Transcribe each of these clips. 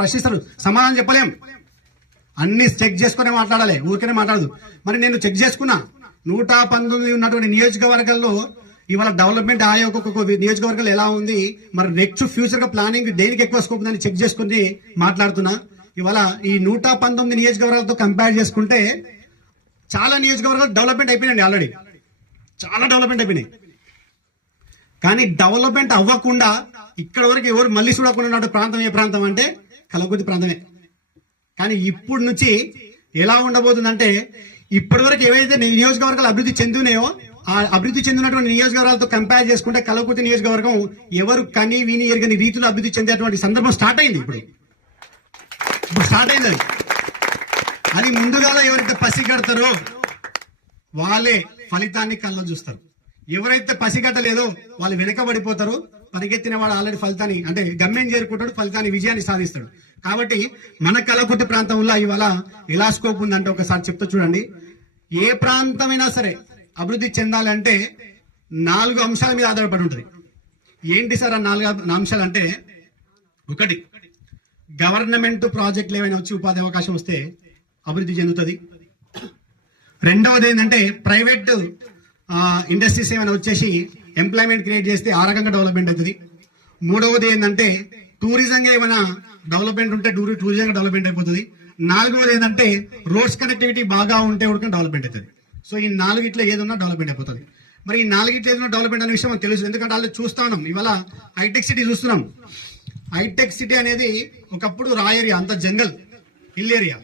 ప్రశ్నిస్తారు, సమాధానం చెప్పలేం. అన్ని చెక్ చేసుకునే మాట్లాడాలి, ఊరికనే మాట్లాడదు. మరి నేను చెక్ చేసుకున్నా 119 ఉన్నటువంటి నియోజకవర్గాల్లో ఇవాళ డెవలప్మెంట్ ఆయా ఒక్కొక్క నియోజకవర్గాలు ఎలా ఉంది, మరి నెక్స్ట్ ఫ్యూచర్ గా ప్లానింగ్ దేనికి ఎక్కువ స్కోప్ ఉందని చెక్ చేసుకుని మాట్లాడుతున్నా. ఇవాళ ఈ 119 నియోజకవర్గాలతో కంపేర్ చేసుకుంటే చాలా నియోజకవర్గాలు డెవలప్మెంట్ అయిపోయినాయి, ఆల్రెడీ చాలా డెవలప్మెంట్ అయిపోయినాయి. కానీ డెవలప్మెంట్ అవ్వకుండా ఇక్కడ వరకు ఎవరు మళ్ళీ చూడకుండా ప్రాంతం ఏ ప్రాంతం అంటే కలవకుర్తి ప్రాంతమే. కానీ ఇప్పుడు నుంచి ఎలా ఉండబోతుందంటే ఇప్పటి వరకు ఏవైతే నియోజకవర్గాలు అభివృద్ధి చెందున్నాయో ఆ అభివృద్ధి చెందినటువంటి నియోజకవర్గాలతో కంపేర్ చేసుకుంటే కలవకుర్తి నియోజకవర్గం ఎవరు కని విని ఎరగని రీతిలో అభివృద్ధి చెందేటువంటి సందర్భం స్టార్ట్ అయింది. ఇప్పుడు స్టార్ట్ అయింది. అది ముందుగా ఎవరైతే పసిగడతారో వాళ్ళే ఫలితాన్ని కళ్ళ చూస్తారు. ఎవరైతే పసిగట్టలేదో వాళ్ళు వెనకబడిపోతారు. పరిగెత్తిన వాడు ఆల్రెడీ ఫలితాన్ని అంటే గమ్యం చేరుకుంటాడు, ఫలితాన్ని విజయాన్ని సాధిస్తాడు. కాబట్టి మన కలకుర్తి ప్రాంతంలో ఇవాళ ఎలా స్కోప్ ఉందంటే ఒకసారి చెప్తా చూడండి. ఏ ప్రాంతమైనా సరే అభివృద్ధి చెందాలంటే 4 అంశాల మీద ఆధారపడి ఉంటుంది. ఏంటి సార్ ఆ 4 అంశాలు అంటే, ఒకటి గవర్నమెంట్ ప్రాజెక్టులు ఏమైనా వచ్చి ఉపాధి అవకాశం వస్తే అభివృద్ధి చెందుతుంది. రెండవది ఏంటంటే ప్రైవేట్ ఇండస్ట్రీస్ ఏమైనా వచ్చేసి ఎంప్లాయ్మెంట్ క్రియేట్ చేస్తే ఆ రకంగా డెవలప్మెంట్ అవుతుంది. మూడవది ఏంటంటే టూరిజంగా ఏమైనా డెవలప్మెంట్ ఉంటే టూరిజంగా డెవలప్మెంట్ అయిపోతుంది. నాలుగవది ఏంటంటే రోడ్స్ కనెక్టివిటీ బాగా ఉంటే కూడా డెవలప్మెంట్ అవుతుంది. సో ఈ 4 ఏదన్నా డెవలప్మెంట్ అయిపోతుంది. మరి ఈ 4 ఏదైనా డెవలప్మెంట్ అనే విషయం మనకు తెలుసు, ఎందుకంటే వాళ్ళు చూస్తా ఉన్నాం. ఇవాళ హైటెక్ సిటీ చూస్తున్నాం. హైటెక్ సిటీ అనేది ఒకప్పుడు రా ఏరియా, అంత జంగల్ హిల్ ఏరియా.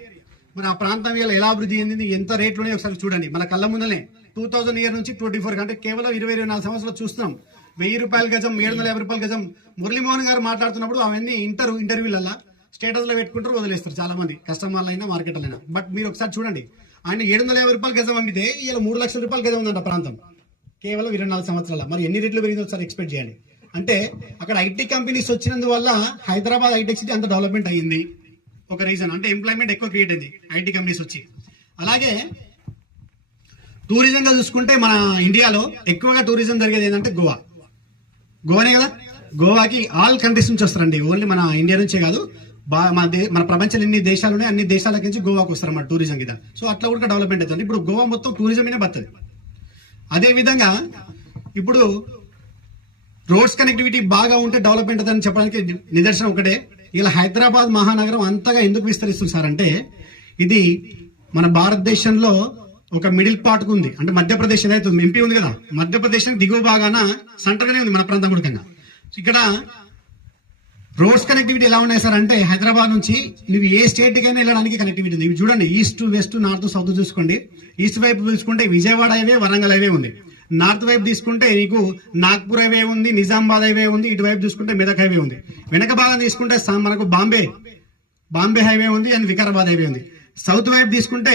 మరి ఆ ప్రాంతం ఎలా అభివృద్ధి చెందింది, ఎంత రేట్లోనే ఒకసారి చూడండి. మన కళ్ళ ముందనే 2000 ఇయర్ నుంచి 24 అంటే కేవలం 20-24 సంవత్సరాలు చూస్తున్నాం. 1000 రూపాయల గజం, 750 రూపాయల గజం. మురళీమోహన్ గారు మాట్లాడుతున్నప్పుడు అవన్నీ ఇంటర్వ్యూలలో స్టేటస్ లో పెట్టుకుంటారు, వదిలేస్తారు చాలా మంది కస్టమర్లు అయినా మార్కెట్ అయినా. బట్ మీరు ఒకసారి చూడండి, ఆయన 750 రూపాయల గజం అమ్మితే ఇలా 3 లక్షల రూపాయల గజం ఉందంట ప్రాంతం కేవలం 24 సంవత్సరాల. మరి ఎన్ని రేట్లు పెరిగిందో ఒకసారి ఎక్స్పెక్ట్ చేయండి. అంటే అక్కడ ఐటీ కంపెనీస్ వచ్చినందువల్ల హైదరాబాద్ హైటెక్ సిటీ అంత డెవలప్మెంట్ అయ్యింది. ఒక రీజన్ అంటే ఎంప్లాయ్మెంట్ ఎక్కువ క్రియేట్ అయింది ఐటీ కంపెనీస్ వచ్చి. అలాగే టూరిజం గా చూసుకుంటే మన ఇండియాలో ఎక్కువగా టూరిజం జరిగేది ఏంటంటే గోవానే కదా. గోవాకి ఆల్ కంట్రీస్ నుంచి వస్తారండి, ఓన్లీ మన ఇండియా నుంచే కాదు, మన ప్రపంచంలో ఎన్ని దేశాలు ఉన్నాయి అన్ని దేశాల నుంచి గోవాకు వస్తారు అన్నమాట టూరిజం కింద. సో అట్లా కూడా డెవలప్మెంట్ అవుతుంది. ఇప్పుడు గోవా మొత్తం టూరిజం మీద బతుంది. అదే విధంగా ఇప్పుడు రోడ్స్ కనెక్టివిటీ బాగా ఉంటే డెవలప్మెంట్ అవుతుందని చెప్పడానికి నిదర్శనం ఒకటే. ఇలా హైదరాబాద్ మహానగరం అంతగా ఎందుకు విస్తరిస్తుంది సార్ అంటే, ఇది మన భారతదేశంలో ఒక మిడిల్ పార్ట్ ఉంది. అంటే మధ్యప్రదేశ్ ఏదైతే ఎంపీ ఉంది కదా, మధ్యప్రదేశ్ దిగువ భాగాన సెంటర్గానే ఉంది మన ప్రాంతం కూడా. ఇక్కడ రోడ్స్ కనెక్టివిటీ ఎలా ఉన్నాయి సార్ అంటే, హైదరాబాద్ నుంచి నువ్వు ఏ స్టేట్ కైనా వెళ్ళడానికి కనెక్టివిటీ ఉంది. ఇవి చూడండి, ఈస్ట్ వెస్ట్ నార్త్ సౌత్ చూసుకోండి. ఈస్ట్ వైపు చూసుకుంటే విజయవాడ హైవే, వరంగల్ హైవే ఉంది. నార్త్ వైపు తీసుకుంటే నీకు నాగ్పూర్ హైవే ఉంది, నిజామాబాద్ హైవే ఉంది. ఇటువైపు చూసుకుంటే మెదక్ హైవే ఉంది. వెనక భాగం తీసుకుంటే మనకు బాంబే హైవే ఉంది అండ్ వికారాబాద్ హైవే ఉంది. సౌత్ వైపు తీసుకుంటే